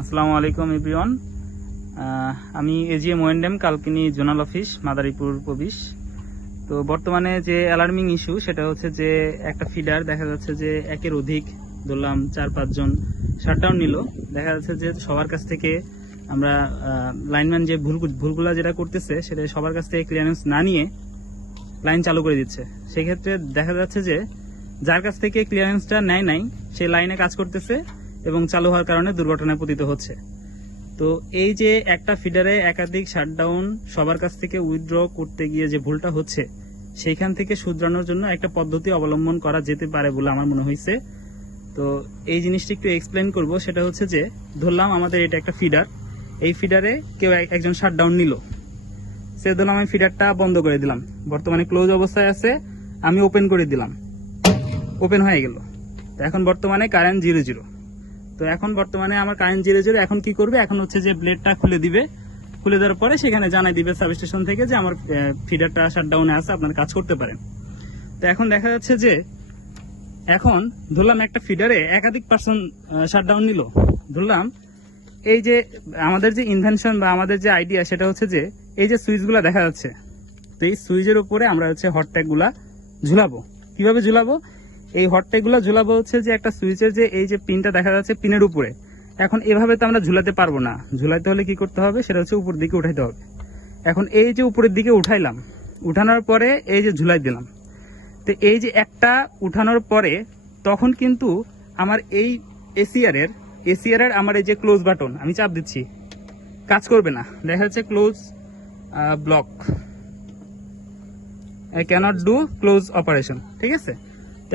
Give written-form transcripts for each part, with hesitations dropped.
আসসালামু আলাইকুম এভরিওয়ান। আমি এজিএম ওয়েন্ডেম কালকিনি জোনাল অফিস মাদারীপুর প্রবিশ। তো বর্তমানে যে অ্যালার্মিং ইস্যু সেটা হচ্ছে যে একটা ফিডার দেখা যাচ্ছে যে একের অধিক ধরলাম 4-5 জন শাটডাউন নিল। দেখা যাচ্ছে যে সবার কাছ থেকে আমরা লাইনম্যান যে ভুলগুলা যেটা করতেছে সেটা সবার কাছ থেকে ক্লিয়ারেন্স না নিয়ে লাইন চালু করে দিচ্ছে। সেক্ষেত্রে দেখা যাচ্ছে যে যার কাছ থেকে ক্লিয়ারেন্সটা নেয় নাই সে লাইনে কাজ করতেছে এবং চালু হওয়ার কারণে দুর্ঘটনায় পতিত হচ্ছে। তো এই যে একটা ফিডারে একাধিক শাটডাউন সবার কাছ থেকে উইথড্র করতে গিয়ে যে ভুলটা হচ্ছে সেইখান থেকে শুধরানোর জন্য একটা পদ্ধতি অবলম্বন করা যেতে পারে বলে আমার মনে হয়েছে। তো এই জিনিসটা একটু এক্সপ্লেন করব। সেটা হচ্ছে যে ধরলাম আমাদের এটা একটা ফিডার, এই ফিডারে কেউ একজন শাটডাউন নিল, সে ধরলাম আমি ফিডারটা বন্ধ করে দিলাম, বর্তমানে ক্লোজ অবস্থায় আছে, আমি ওপেন করে দিলাম, ওপেন হয়ে গেল। তো এখন বর্তমানে কারেন্ট 0-0। তো এখন বর্তমানে আমার কারেন্ট 0-0। এখন কি করবে, এখন হচ্ছে যে ব্লেডটা খুলে দিবে, খুলে দেওয়ার পরে সেখানে জানাই দিবে সাবস্টেশন থেকে যে আমার ফিডারটা শাটডাউনে আছে, আপনার কাজ করতে পারেন। তো এখন দেখা যাচ্ছে যে এখন ধরলাম একটা ফিডারে একাধিক পার্সন শাটডাউন নিল। ধরলাম এই যে আমাদের যে ইনভেনশন বা আমাদের যে আইডিয়া সেটা হচ্ছে যে এই যে সুইচগুলো দেখা যাচ্ছে, তো এই সুইচের উপরে আমরা হচ্ছে হট ট্যাগগুলা ঝুলাবো। কিভাবে ঝুলাবো, এই হট ট্যাগগুলো ঝুলাবো হচ্ছে যে একটা সুইচের যে এই যে পিনটা দেখা যাচ্ছে পিনের উপরে। এখন এভাবে তো আমরা ঝুলাতে পারবো না, ঝুলাইতে হলে কি করতে হবে, সেটা হচ্ছে উপর দিকে উঠাইতে হবে। এখন এই যে উপরের দিকে উঠাইলাম, উঠানোর পরে এই যে ঝুলাই দিলাম। তো এই যে একটা উঠানোর পরে তখন কিন্তু আমার এই এসিআর এর আমার এই যে ক্লোজ বাটন আমি চাপ দিচ্ছি, কাজ করবে না। দেখা যাচ্ছে close block, I can't do close operation, ঠিক আছে। তো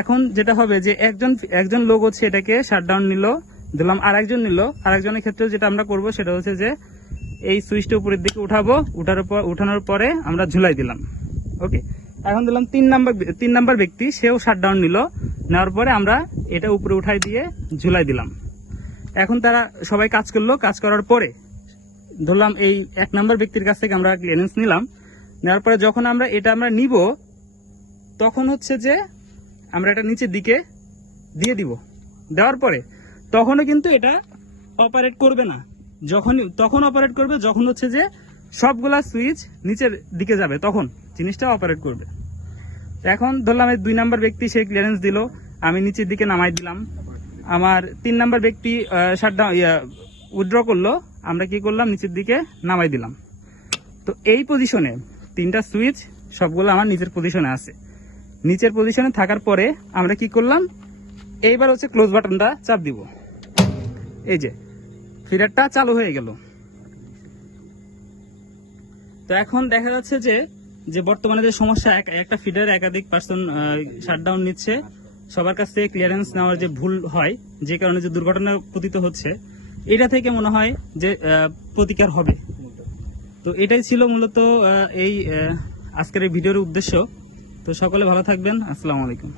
এখন যেটা হবে যে একজন লোক হচ্ছে এটাকে শাটডাউন নিল, দিলাম আরেকজন নিল, আরেকজনের ক্ষেত্রে যেটা আমরা করব সেটা হচ্ছে যে এই সুইচটা উপরের দিকে উঠাবো, উঠানোর পরে আমরা ঝুলাই দিলাম। ওকে, এখন দিলাম 3 নাম্বার ব্যক্তি, সেও শাটডাউন নিল, নেওয়ার পরে আমরা এটা উপরে উঠাই দিয়ে ঝুলাই দিলাম। এখন তারা সবাই কাজ করলো, কাজ করার পরে ধরলাম এই 1 নাম্বার ব্যক্তির কাছ থেকে আমরা ক্লিয়ারেন্স নিলাম। নেওয়ার পরে যখন আমরা নিব তখন হচ্ছে যে আমরা এটা নিচের দিকে দিয়ে দিব, দেওয়ার পরে তখনও কিন্তু এটা অপারেট করবে না। তখন অপারেট করবে যখন হচ্ছে যে সবগুলা সুইচ নিচের দিকে যাবে, তখন জিনিসটা অপারেট করবে। এখন ধরলাম এই 2 নাম্বার ব্যক্তি সে ক্লিয়ারেন্স দিল, আমি নিচের দিকে নামাই দিলাম। আমার 3 নাম্বার ব্যক্তি শাটডাউন উইথড্র করলো, আমরা কি করলাম, নিচের দিকে নামাই দিলাম। তো এই পজিশনে 3টা সুইচ সবগুলো আমার নিচের পজিশনে আছে। নিচের পজিশনে থাকার পরে আমরা কি করলাম, এইবার হচ্ছে ক্লোজ বাটনটা চাপ দিব, এই যে ফিডারটা চালু হয়ে গেল। তো এখন দেখা যাচ্ছে যে বর্তমানে যে সমস্যা, একটা ফিডারে একাধিক পার্সন শাটডাউন নিচ্ছে, সবার কাছ থেকে ক্লিয়ারেন্স নেওয়ার যে ভুল হয়, যে কারণে যে দুর্ঘটনা পতিত হচ্ছে, এটা থেকে মনে হয় যে প্রতিকার হবে। তো এটাই ছিল মূলত এই আজকের এই ভিডিওর উদ্দেশ্য। তো সকলে ভালো থাকবেন, আসসালামু আলাইকুম।